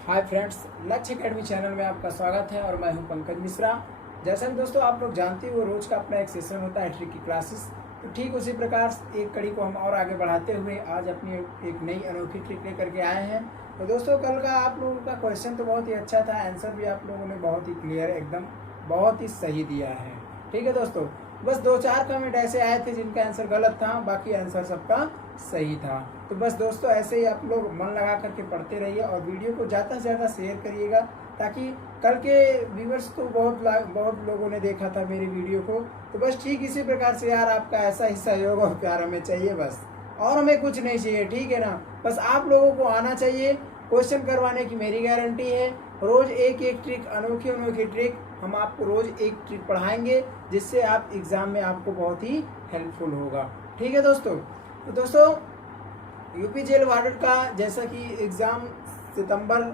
Hi friends, लक्ष्य academy channel में आपका स्वागत है और मैं हूं पंकज मिश्रा। जैसा कि दोस्तों आप लोग जानते हो रोज का अपना एक सेशन होता है ट्रिक की क्लासेस। तो ठीक उसी प्रकार एक कड़ी को हम और आगे बढ़ाते हुए आज अपनी एक नई अनोखी ट्रिक लेकर के आए हैं। तो दोस्तों कल का आप लोगों का क्वेश्चन तो बहुत ही अच्छा था, आंसर भी आप लोगों ने बहुत ही क्लियर एकदम बहुत ही सही दिया है। ठीक है दोस्तों, बस 2-4 कमेंट ऐसे आए थे जिनका आंसर गलत था, बाकी आंसर सबका सही था। तो बस दोस्तों ऐसे ही आप लोग मन लगा करके पढ़ते रहिए और वीडियो को ज़्यादा से ज़्यादा शेयर करिएगा, ताकि कल के व्यूवर्स तो बहुत लोगों ने देखा था मेरी वीडियो को। तो बस ठीक इसी प्रकार से यार आपका ऐसा ही सहयोग और प्यार हमें चाहिए बस, और हमें कुछ नहीं चाहिए। ठीक है ना, बस आप लोगों को आना चाहिए। क्वेश्चन करवाने की मेरी गारंटी है। रोज एक एक ट्रिक, अनोखी अनोखी ट्रिक हम आपको रोज एक ट्रिक पढ़ाएंगे, जिससे आप एग्जाम में आपको बहुत ही हेल्पफुल होगा। ठीक है दोस्तों, तो दोस्तों यूपी जेल वार्डन का जैसा कि एग्ज़ाम सितंबर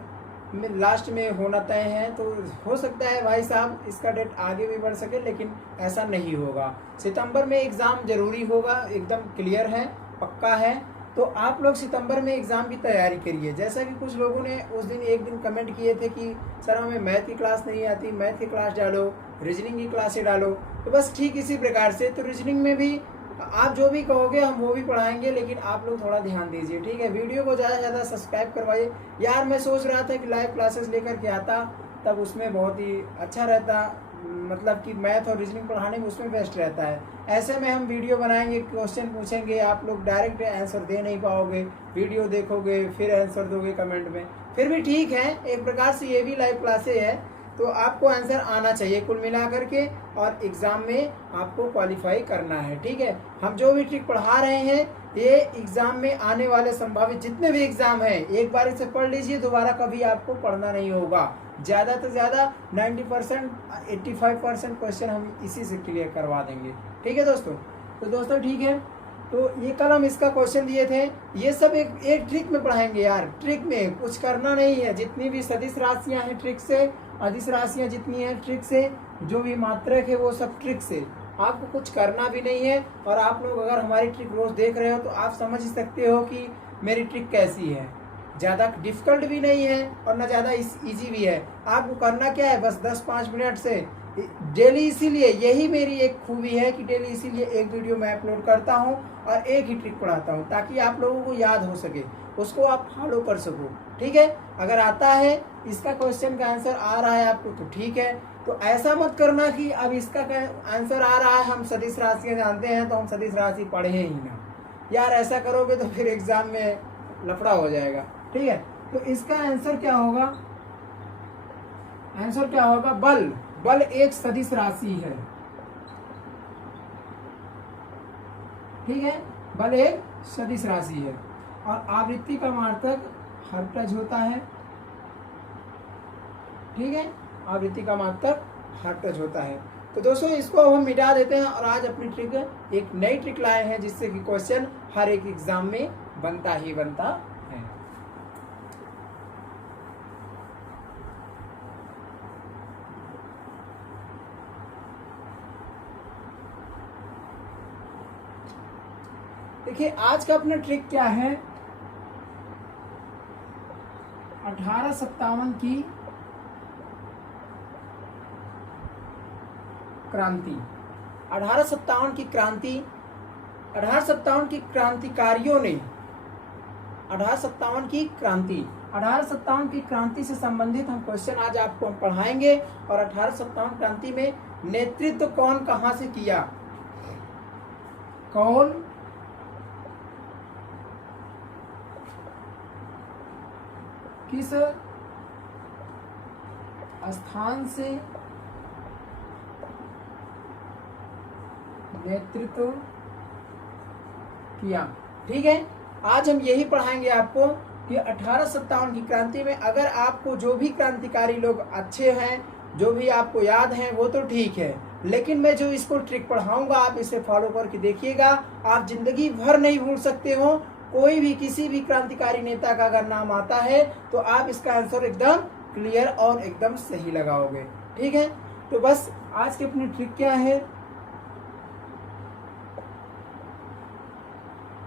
में लास्ट में होना तय है, तो हो सकता है भाई साहब इसका डेट आगे भी बढ़ सके, लेकिन ऐसा नहीं होगा। सितंबर में एग्ज़ाम जरूरी होगा, एकदम क्लियर है, पक्का है। तो आप लोग सितंबर में एग्ज़ाम की तैयारी करिए। जैसा कि कुछ लोगों ने उस दिन एक दिन कमेंट किए थे कि सर हमें मैथ की क्लास नहीं आती, मैथ की क्लास डालो, रीजनिंग की क्लासें डालो। तो बस ठीक इसी प्रकार से तो रीजनिंग में भी आप जो भी कहोगे हम वो भी पढ़ाएंगे, लेकिन आप लोग थोड़ा ध्यान दीजिए। ठीक है, वीडियो को ज़्यादा से ज़्यादा सब्सक्राइब करवाइए। यार मैं सोच रहा था कि लाइव क्लासेस लेकर के आता, तब उसमें बहुत ही अच्छा रहता, मतलब कि मैथ और रीजनिंग पढ़ाने में उसमें बेस्ट रहता है। ऐसे में हम वीडियो बनाएंगे, क्वेश्चन पूछेंगे, आप लोग डायरेक्ट आंसर दे नहीं पाओगे, वीडियो देखोगे फिर आंसर दोगे कमेंट में। फिर भी ठीक है, एक प्रकार से ये भी लाइव क्लासे है, तो आपको आंसर आना चाहिए कुल मिला करके, और एग्ज़ाम में आपको क्वालिफाई करना है। ठीक है, हम जो भी ट्रिक पढ़ा रहे हैं ये एग्ज़ाम में आने वाले संभावित जितने भी एग्ज़ाम हैं, एक बार इसे पढ़ लीजिए, दोबारा कभी आपको पढ़ना नहीं होगा। ज़्यादा से ज़्यादा 90% 85% क्वेश्चन हम इसी से क्लियर करवा देंगे। ठीक है दोस्तों, तो दोस्तों ठीक है, तो ये कल हम इसका क्वेश्चन दिए थे, ये सब एक ट्रिक में पढ़ाएंगे यार। ट्रिक में कुछ करना नहीं है, जितनी भी सदिश राशियां हैं ट्रिक से, अदिश राशियां जितनी हैं ट्रिक से, जो भी मात्रक है वो सब ट्रिक से, आपको कुछ करना भी नहीं है। और आप लोग अगर हमारी ट्रिक रोज देख रहे हो तो आप समझ सकते हो कि मेरी ट्रिक कैसी है। ज़्यादा डिफिकल्ट भी नहीं है और ना ज़्यादा इजी भी है। आपको करना क्या है, बस 10-5 मिनट से डेली, इसीलिए यही मेरी एक खूबी है कि डेली इसीलिए एक वीडियो मैं अपलोड करता हूं और एक ही ट्रिक पढ़ाता हूं, ताकि आप लोगों को याद हो सके, उसको आप फॉलो कर सको। ठीक है, अगर आता है इसका क्वेश्चन का आंसर आ रहा है आपको तो ठीक है, तो ऐसा मत करना कि अब इसका आंसर आ रहा है, हम सदिश राशियाँ जानते हैं तो हम सदिश राशि पढ़े ही ना। यार ऐसा करोगे तो फिर एग्जाम में लफड़ा हो जाएगा। ठीक है, तो इसका आंसर क्या होगा, आंसर क्या होगा, बल। बल एक सदिश राशि है। ठीक है, बल एक सदिश राशि है और आवृत्ति का मात्रक हर्ट्ज होता है। ठीक है, आवृत्ति का मात्रक हर्ट्ज होता है। तो दोस्तों इसको अब हम मिटा देते हैं और आज अपनी ट्रिक, एक नई ट्रिक लाए हैं, जिससे कि क्वेश्चन हर एक एग्जाम में बनता ही बनता है। देखिए आज का अपना ट्रिक क्या है, 1857 की क्रांति। 1857 की क्रांति, 1857 की क्रांतिकारियों ने 1857 की क्रांति, 1857 की क्रांति से संबंधित हम क्वेश्चन आज आपको हम पढ़ाएंगे। और 1857 क्रांति में नेतृत्व कौन कहां से किया, कौन किस स्थान से नेतृत्व किया। ठीक है, आज हम यही पढ़ाएंगे आपको कि 1857 की क्रांति में अगर आपको जो भी क्रांतिकारी लोग अच्छे हैं, जो भी आपको याद हैं, वो तो ठीक है, लेकिन मैं जो इसको ट्रिक पढ़ाऊंगा आप इसे फॉलो करके देखिएगा, आप जिंदगी भर नहीं भूल सकते हो। कोई भी किसी भी क्रांतिकारी नेता का अगर नाम आता है तो आप इसका आंसर एकदम क्लियर और एकदम सही लगाओगे। ठीक है, तो बस आज की अपनी ट्रिक क्या है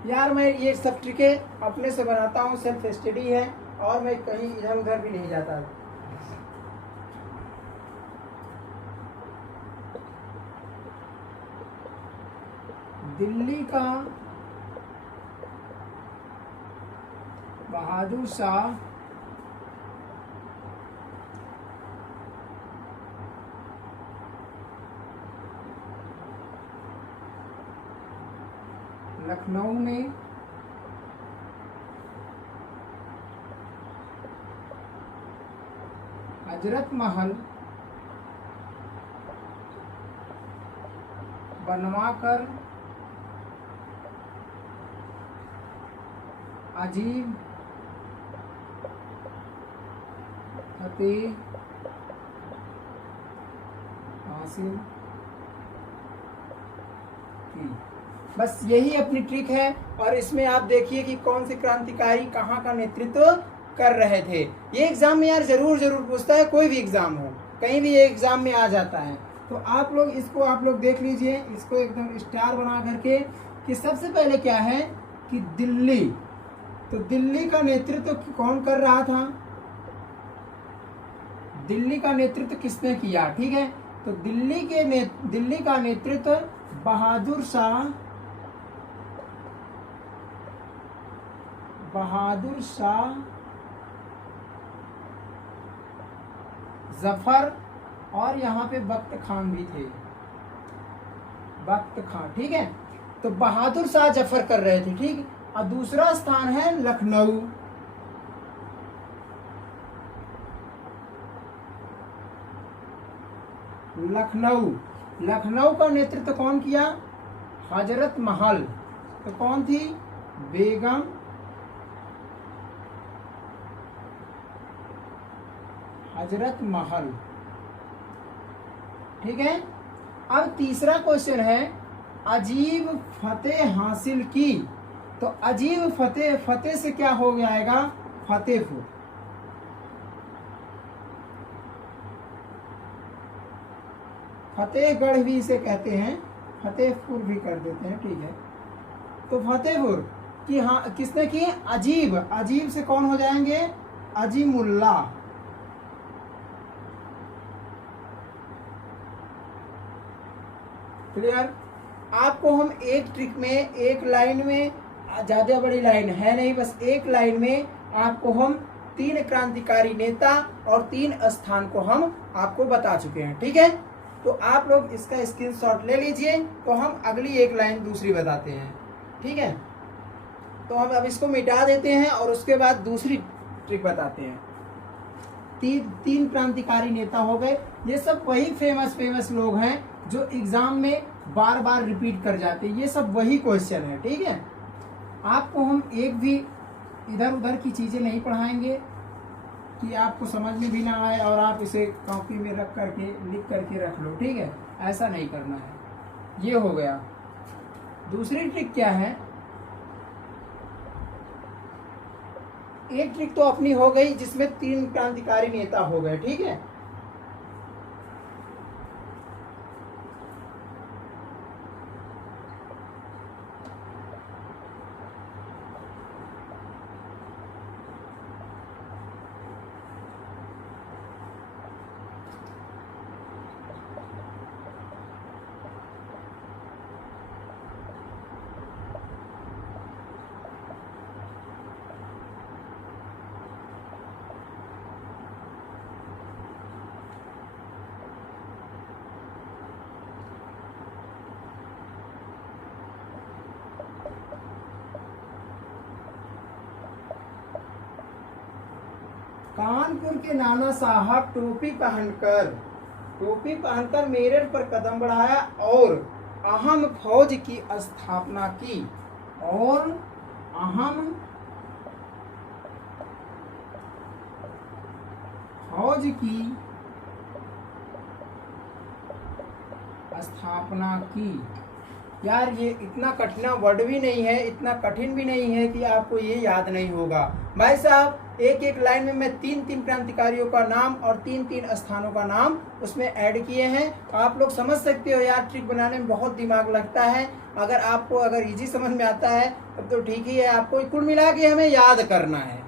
यार, मैं ये सब ट्रिकें अपने से बनाता हूँ, सेल्फ स्टडी है, और मैं कहीं इधर उधर भी नहीं जाता। दिल्ली का बहादुर शाह लखनऊ में हजरत महल बनवाकर अजीब फतेह हासिल की। बस यही अपनी ट्रिक है। और इसमें आप देखिए कि कौन से क्रांतिकारी कहाँ का नेतृत्व कर रहे थे। ये एग्जाम में यार जरूर पूछता है, कोई भी एग्जाम हो, कहीं भी ये एग्जाम में आ जाता है। तो आप लोग इसको आप लोग देख लीजिए, इसको एकदम स्टार बना करके कि सबसे पहले क्या है कि दिल्ली, तो दिल्ली का नेतृत्व कौन कर रहा था, दिल्ली का नेतृत्व किसने किया, ठीक है। तो दिल्ली का नेतृत्व बहादुर शाह जफर, और यहाँ पे बख्त खान भी थे, बख्त खान, ठीक है। तो बहादुर शाह जफर कर रहे थे, ठीक। और दूसरा स्थान है लखनऊ, लखनऊ का नेतृत्व कौन किया, हजरत महल, तो कौन थी, बेगम हजरत महल, ठीक है। अब तीसरा क्वेश्चन है अजीब फतेह हासिल की, तो अजीब फतेह से क्या हो जाएगा, फतेहपुर, फतेहगढ़ भी इसे कहते हैं, फतेहपुर भी कर देते हैं, ठीक है। तो फतेहपुर की हाँ किसने की, अजीब से कौन हो जाएंगे, अजीमुल्ला, क्लियर। आपको हम एक ट्रिक में, एक लाइन में, ज्यादा बड़ी लाइन है नहीं, बस एक लाइन में आपको हम 3 क्रांतिकारी नेता और 3 स्थान को हम आपको बता चुके हैं, ठीक है। तो आप लोग इसका स्क्रीनशॉट ले लीजिए, तो हम अगली एक लाइन दूसरी बताते हैं, ठीक है। तो हम अब इसको मिटा देते हैं और उसके बाद दूसरी ट्रिक बताते हैं। 3 क्रांतिकारी नेता हो गए, ये सब वही फेमस लोग हैं जो एग्जाम में बार बार रिपीट कर जाते हैं, ये सब वही क्वेश्चन है, ठीक है। आपको हम एक भी इधर उधर की चीजें नहीं पढ़ाएंगे कि आपको समझ में भी ना आए और आप इसे कॉपी में रख करके लिख करके रख लो, ठीक है, ऐसा नहीं करना है। ये हो गया। दूसरी ट्रिक क्या है, एक ट्रिक तो अपनी हो गई जिसमें 3 क्रांतिकारी नेता हो गए, ठीक है। कानपुर के नाना साहब टोपी पहनकर मेरठ पर कदम बढ़ाया और अहम फौज की स्थापना की, और अहम फौज की स्थापना की। यार ये इतना कठिन वर्ड भी नहीं है, इतना कठिन भी नहीं है कि आपको ये याद नहीं होगा। भाई साहब एक एक लाइन में मैं 3 क्रांतिकारियों का नाम और 3 स्थानों का नाम उसमें ऐड किए हैं। आप लोग समझ सकते हो यार, ट्रिक बनाने में बहुत दिमाग लगता है। अगर आपको इजी समझ में आता है तब तो ठीक ही है, आपको कुल मिला के हमें याद करना है,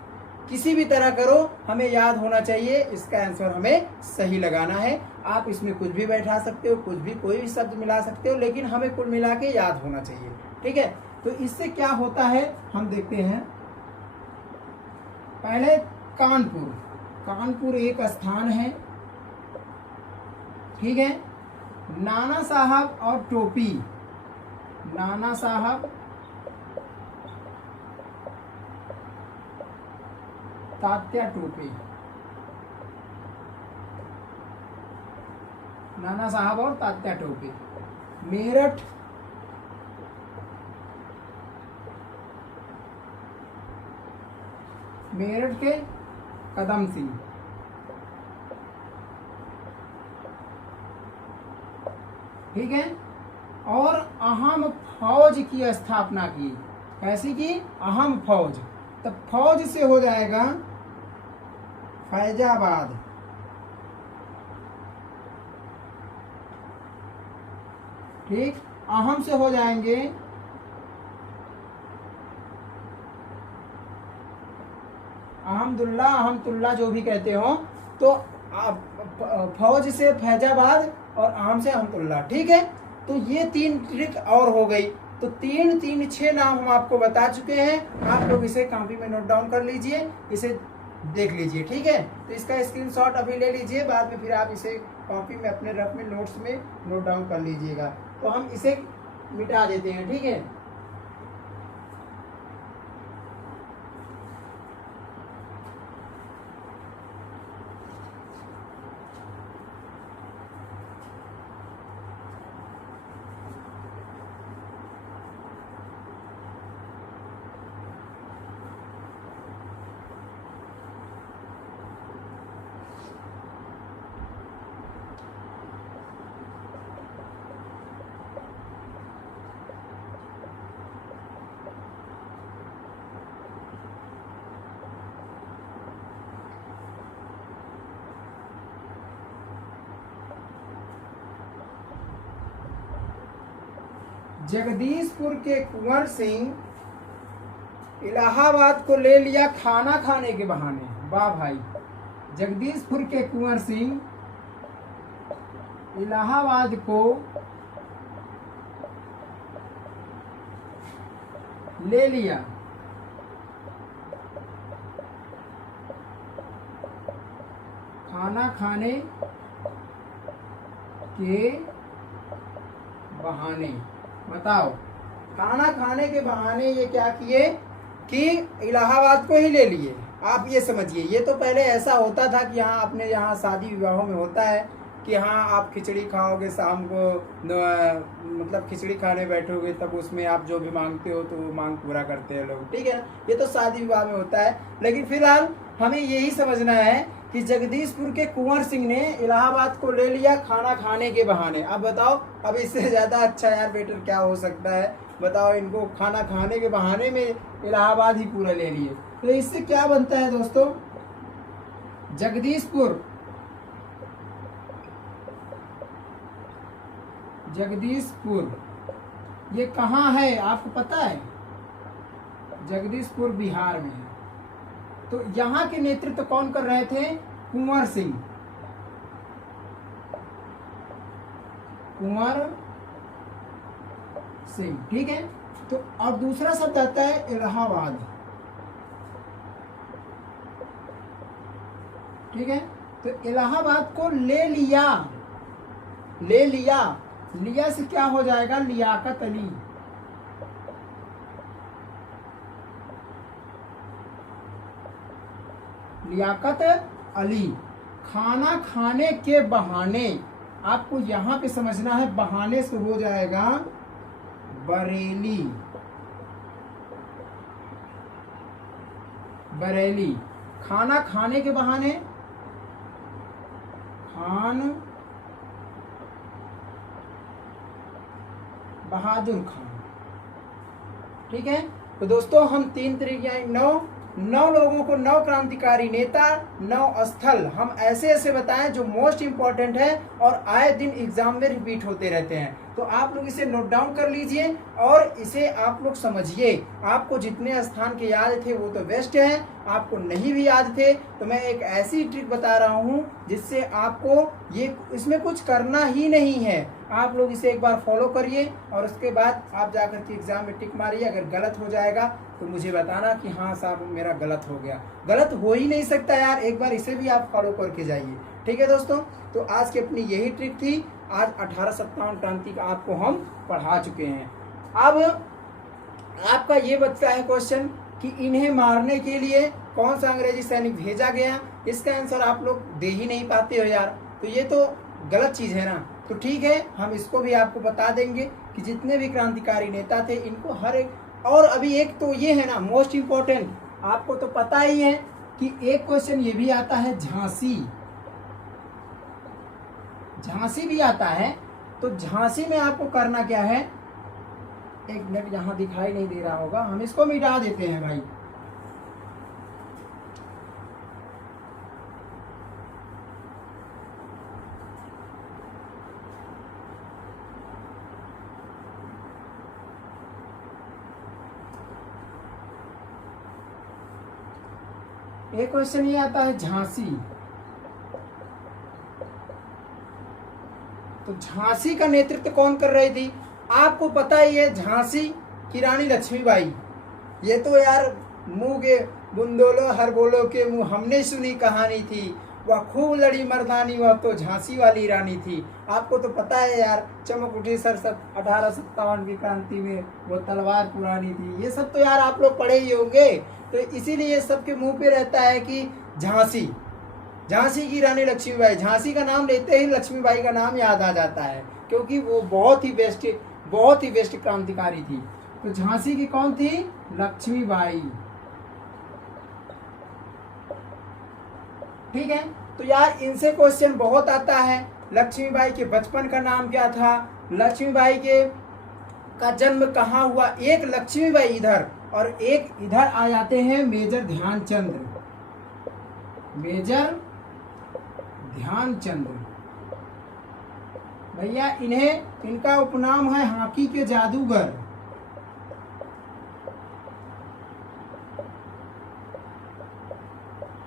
किसी भी तरह करो, हमें याद होना चाहिए, इसका आंसर हमें सही लगाना है। आप इसमें कुछ भी बैठा सकते हो, कुछ भी कोई भी शब्द मिला सकते हो, लेकिन हमें कुल मिला के याद होना चाहिए। ठीक है, तो इससे क्या होता है हम देखते हैं। पहले कानपुर, कानपुर एक स्थान है। ठीक है, नाना साहब और टोपी, नाना साहब तात्या टोपी, नाना साहब और तात्या टोपी। मेरठ, मेरठ के कदम सिंह। ठीक है, और अहम फौज की स्थापना की। कैसी की? अहम फौज। तब फौज से हो जाएगा फैजाबाद। ठीक, अहम से हो जाएंगे अहमदुल्ला, अहमदुल्ला जो भी कहते हो। तो फौज से फैजाबाद और अहम से अहमदुल्ला। ठीक है, तो ये 3 ट्रिक और हो गई। तो 3 3 6 नाम हम आपको बता चुके हैं। आप लोग इसे कॉपी में नोट डाउन कर लीजिए, इसे देख लीजिए। ठीक है, तो इसका स्क्रीनशॉट अभी ले लीजिए, बाद में फिर आप इसे कॉपी में अपने रफ में नोट्स में नोट डाउन कर लीजिएगा। तो हम इसे मिटा देते हैं। ठीक है, जगदीशपुर के कुंवर सिंह इलाहाबाद को ले लिया खाना खाने के बहाने। वाह भाई, जगदीशपुर के कुंवर सिंह इलाहाबाद को ले लिया खाना खाने के बहाने। बताओ, खाना खाने के बहाने ये क्या किए कि इलाहाबाद को ही ले लिए। आप ये समझिए, ये तो पहले ऐसा होता था कि यहाँ अपने यहाँ शादी विवाहों में होता है कि हाँ आप खिचड़ी खाओगे शाम को, मतलब खिचड़ी खाने बैठोगे तब उसमें आप जो भी मांगते हो तो वो मांग पूरा करते हैं लोग। ठीक है ना, ये तो शादी विवाह में होता है। लेकिन फिलहाल हमें यही समझना है कि जगदीशपुर के कुंवर सिंह ने इलाहाबाद को ले लिया खाना खाने के बहाने। अब बताओ, अब इससे ज्यादा अच्छा यार बेटर क्या हो सकता है? बताओ, इनको खाना खाने के बहाने में इलाहाबाद ही पूरा ले लिए। तो इससे क्या बनता है दोस्तों? जगदीशपुर, जगदीशपुर ये कहाँ है आपको पता है? जगदीशपुर बिहार में है। तो यहाँ के नेतृत्व कौन कर रहे थे? कुंवर सिंह, कुंवर सिंह। ठीक है, तो और दूसरा शब्द आता है इलाहाबाद। ठीक है, तो इलाहाबाद को ले लिया, ले लिया, लिया से क्या हो जाएगा? लियाकत अली। लियाकत अली। खाना खाने के बहाने, आपको यहां पे समझना है, बहाने से हो जाएगा बरेली, बरेली। खाना खाने के बहाने खान बहादुर खान। ठीक है, तो दोस्तों हम 3 तरीके 9 लोगों को 9 क्रांतिकारी नेता 9 स्थल हम ऐसे ऐसे बताएं जो मोस्ट इंपॉर्टेंट है और आए दिन एग्जाम में रिपीट होते रहते हैं। तो आप लोग इसे नोट डाउन कर लीजिए और इसे आप लोग समझिए। आपको जितने स्थान के याद थे वो तो बेस्ट है, आपको नहीं भी याद थे तो मैं एक ऐसी ट्रिक बता रहा हूँ जिससे आपको ये इसमें कुछ करना ही नहीं है। आप लोग इसे एक बार फॉलो करिए और उसके बाद आप जाकर के एग्जाम में टिक मारिए। अगर गलत हो जाएगा तो मुझे बताना कि हाँ साहब मेरा गलत हो गया। गलत हो ही नहीं सकता यार, एक बार इसे भी आप फॉलो करके जाइए। ठीक है दोस्तों, तो आज की अपनी यही ट्रिक थी। आज 1857 क्रांति का आपको हम पढ़ा चुके हैं। अब आपका ये बचता है क्वेश्चन कि इन्हें मारने के लिए कौन सा अंग्रेजी सैनिक भेजा गया। इसका आंसर आप लोग दे ही नहीं पाते हो यार, तो ये तो गलत चीज है ना। तो ठीक है, हम इसको भी आपको बता देंगे कि जितने भी क्रांतिकारी नेता थे इनको हर एक। और अभी एक तो ये है ना मोस्ट इम्पोर्टेंट, आपको तो पता ही है कि एक क्वेश्चन ये भी आता है झांसी। झांसी भी आता है, तो झांसी में आपको करना क्या है, एक मिनट यहाँ दिखाई नहीं दे रहा होगा, हम इसको मिटा देते हैं भाई। एक क्वेश्चन ये आता है झांसी। तो झांसी का नेतृत्व कौन कर रही थी, आपको पता ही है, झांसी की रानी लक्ष्मीबाई। ये तो यार मुंह के बुंदोलो हर बोलो के मुंह हमने सुनी कहानी थी, वह खूब लड़ी मर्दानी, वह तो झांसी वाली रानी थी। आपको तो पता है यार, चमक उठी सर 1857 की क्रांति में वो तलवार पुरानी थी। ये सब तो यार आप लोग पढ़े ही होंगे, तो इसीलिए सबके मुंह पे रहता है कि झांसी, झांसी की रानी लक्ष्मीबाई। झांसी का नाम लेते ही लक्ष्मीबाई का नाम याद आ जाता है, क्योंकि वो बहुत ही बेस्ट क्रांतिकारी थी। तो झांसी की कौन थी, लक्ष्मीबाई। ठीक है, तो यार इनसे क्वेश्चन बहुत आता है। लक्ष्मीबाई के बचपन का नाम क्या था, लक्ष्मीबाई के का जन्म कहाँ हुआ। एक लक्ष्मीबाई इधर और एक इधर आ जाते हैं मेजर ध्यानचंद। मेजर ध्यानचंद भैया, इनका उपनाम है हॉकी के जादूगर।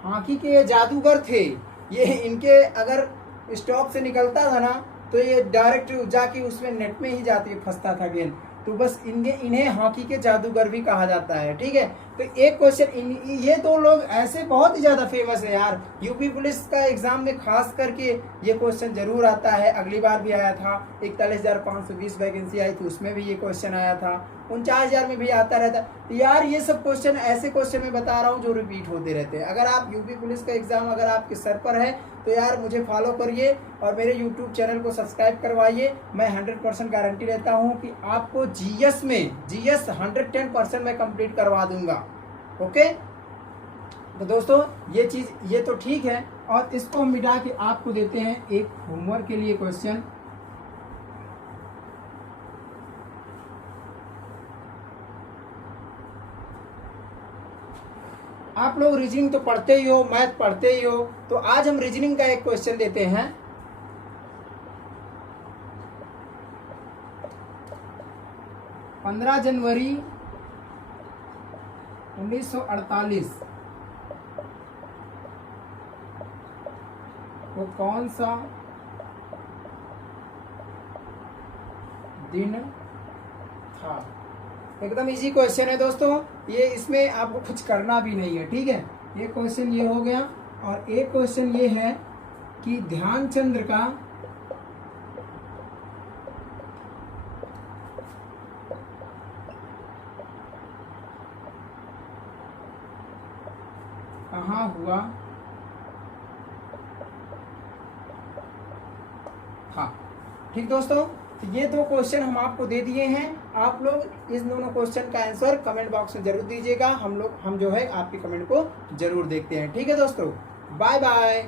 हॉकी के ये जादूगर थे। ये इनके अगर स्टॉप से निकलता था ना तो ये डायरेक्ट जाके उसमें नेट में ही जाके फंसता था गेंद। तो बस इन्हें हॉकी के जादूगर भी कहा जाता है। ठीक है, तो एक क्वेश्चन, ये दो लोग ऐसे बहुत ही ज्यादा फेमस है यार। यूपी पुलिस का एग्जाम में खास करके ये क्वेश्चन जरूर आता है। अगली बार भी आया था, 41,520 वैकेंसी आई थी, उसमें भी ये क्वेश्चन आया था। 49,000 में भी आता रहता है। तो यार ये सब क्वेश्चन ऐसे क्वेश्चन मैं बता रहा हूँ जो रिपीट होते रहते हैं। अगर आप यूपी पुलिस का एग्जाम अगर आपके सर पर है तो यार मुझे फॉलो करिए और मेरे यूट्यूब चैनल को सब्सक्राइब करवाइए। मैं 100% गारंटी लेता हूँ कि आपको जीएस 110% मैं कंप्लीट करवा दूंगा। ओके, तो दोस्तों ये तो ठीक है। और इसको हम मिटा के आपको देते हैं एक होमवर्क के लिए क्वेश्चन। आप लोग रीजनिंग तो पढ़ते ही हो, मैथ पढ़ते ही हो, तो आज हम रीजनिंग का एक क्वेश्चन देते हैं। पंद्रह जनवरी 1948 वो कौन सा दिन था। एकदम इजी क्वेश्चन है दोस्तों, ये इसमें आपको कुछ करना भी नहीं है। ठीक है, ये क्वेश्चन ये हो गया। और एक क्वेश्चन ये है कि ध्यानचंद्र का कहाँ हुआ था। ठीक दोस्तों, तो ये दो क्वेश्चन हम आपको दे दिए हैं। आप लोग इस दोनों क्वेश्चन का आंसर कमेंट बॉक्स में जरूर दीजिएगा। हम जो है आपके कमेंट को जरूर देखते हैं। ठीक है दोस्तों, बाय बाय।